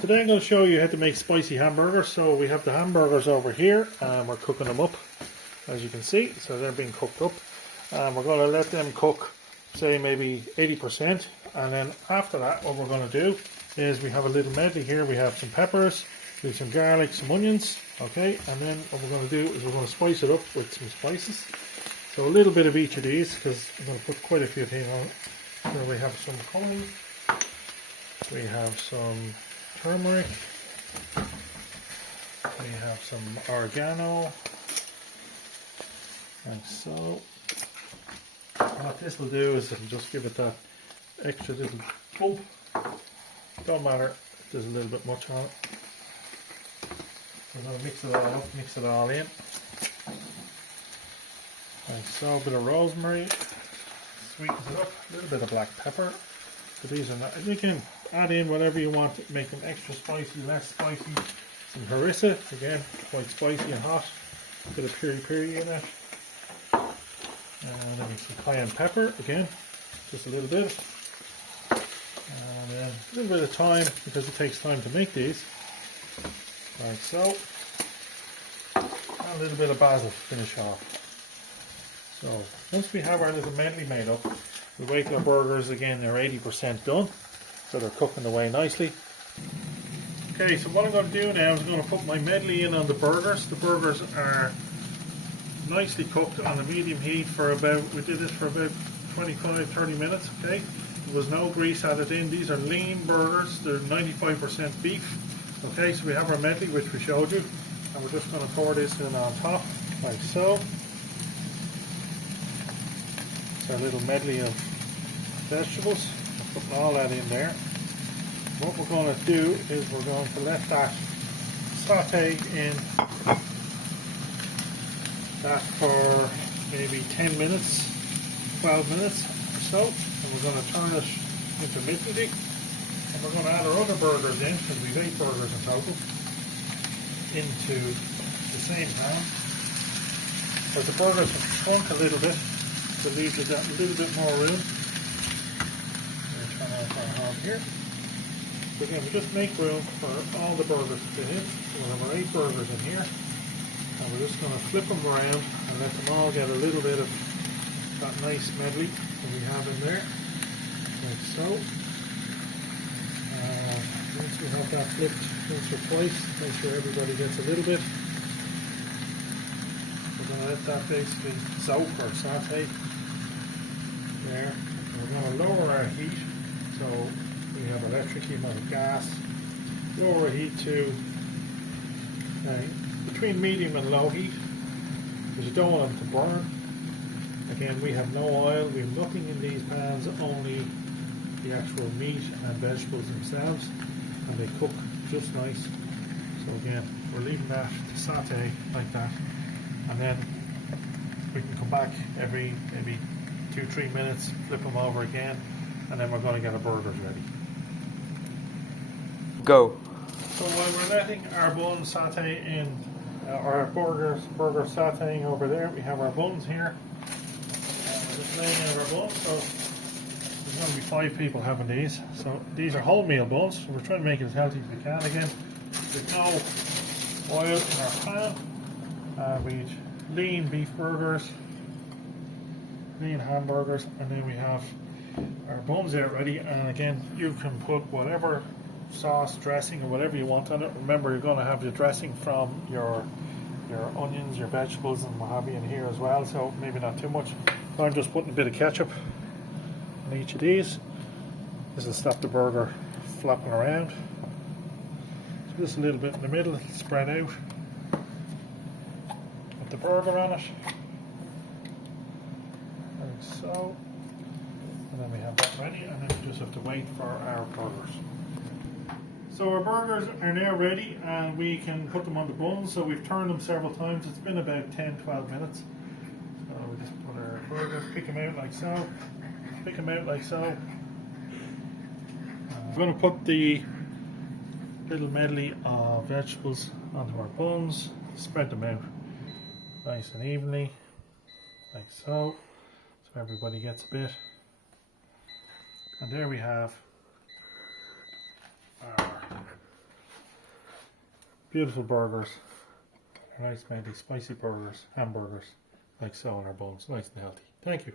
Today I'm going to show you how to make spicy hamburgers. So we have the hamburgers over here and we're cooking them up, as you can see. So they're being cooked up and we're going to let them cook, say maybe 80%, and then after that what we're going to do is we have a little medley here. We have some peppers, we have some garlic, some onions, okay, and then what we're going to do is we're going to spice it up with some spices. So a little bit of each of these, because I'm going to put quite a few things on it. So we have some cumin, we have some turmeric, we have some oregano, like so. What this will do is it'll just give it that extra little bump. Don't matter if there's a little bit much on it. We're going to mix it all up, mix it all in. Like so, a bit of rosemary, sweetens it up, a little bit of black pepper. But these are not, you can add in whatever you want to make them extra spicy, less spicy. Some harissa, again, quite spicy and hot. A bit of piri-piri in it. And then some cayenne pepper, again, just a little bit. And then a little bit of thyme, because it takes time to make these. Like so. And a little bit of basil to finish off. So, once we have our little medley made up, we wait till our burgers, again, they're 80% done. So they're cooking away nicely. Okay, so what I'm going to do now is I'm going to put my medley in on the burgers. The burgers are nicely cooked on a medium heat for about, we did this for about 25-30 minutes, okay? There was no grease added in. These are lean burgers, they're 95% beef. Okay, so we have our medley, which we showed you, and we're just going to pour this in on top, like so. It's our little medley of vegetables. We're putting all that in there. What we're going to do is we're going to let that saute in that for maybe 10 minutes, 12 minutes or so, and we're going to turn it intermittently, and we're going to add our other burgers in, because we've 8 burgers in total, into the same pan. As the burgers have shrunk a little bit, so it leaves us a little bit more room. We'll turn off our hob here. So again, we just make room for all the burgers to fit in. So we'll have our 8 burgers in here. And we're just going to flip them around and let them all get a little bit of that nice medley that we have in there, like so. Once we have that flipped once or twice, make sure everybody gets a little bit. We're going to let that basically soak or saute there. We're going to lower our heat, so we have electric, you have gas. Lower heat to between medium and low heat, because you don't want them to burn. Again, we have no oil, we have nothing in these pans, only the actual meat and vegetables themselves, and they cook just nice. So again, we're leaving that to saute like that, and then we can come back every maybe 2-3 minutes, flip them over again, and then we're going to get our burgers ready. Go. So while we're letting our buns saute in, our burger sauteing over there, we have our buns here. We're just laying out our buns, so there's going to be 5 people having these. So these are wholemeal buns, so we're trying to make it as healthy as we can again. There's no oil in our pan. We eat lean beef burgers, lean hamburgers, and then we have our buns there ready. And again, you can put whatever sauce, dressing, or whatever you want on it. Remember, you're going to have the dressing from your onions, your vegetables, and what have you in here as well, so maybe not too much. So I'm just putting a bit of ketchup on each of these. This will stop the burger flopping around. So just a little bit in the middle, spread out. Put the burger on it, like so. And then we have that ready, and then we just have to wait for our burgers. So our burgers are now ready, and we can put them on the buns. So we've turned them several times. It's been about 10-12 minutes. So we just put our burgers, pick them out like so, pick them out like so. I'm going to put the little medley of vegetables onto our buns, spread them out nice and evenly, like so everybody gets a bit. And there we have our beautiful burgers. Nice, maybe spicy burgers, hamburgers, like so on our bones, nice and healthy. Thank you.